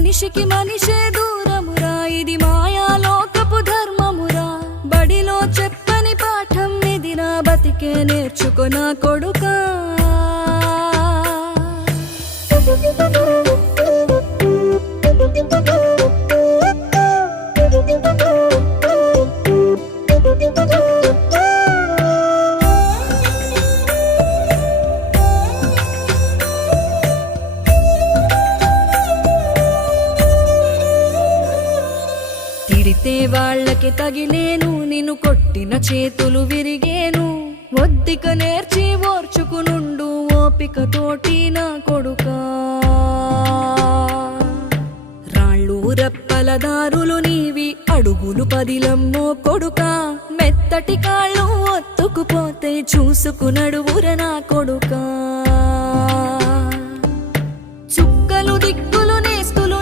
మనిషికి మనిషే దూరమురా, ఇది మాయాలోకపు ధర్మమురా. బడిలో చెప్పని పాఠం ఇది, నా బతికే నేర్చుకో నా కొడుకా. తిడితే వాళ్ళకి తగిలేను, నిన్ను కొట్టిన చేతులు విరిగేను. ఒద్దిక నేర్చి ఓర్చుకునుండు ఓపిక తోటి నా కొడుకా. రాళ్ళు రెప్పల దారులు నీవి, అడుగులు పదిలమ్మో కొడుకా. మెత్తటి కాళ్ళు ఒత్తుకుపోతే చూసుకునడువుర నా కొడుకా.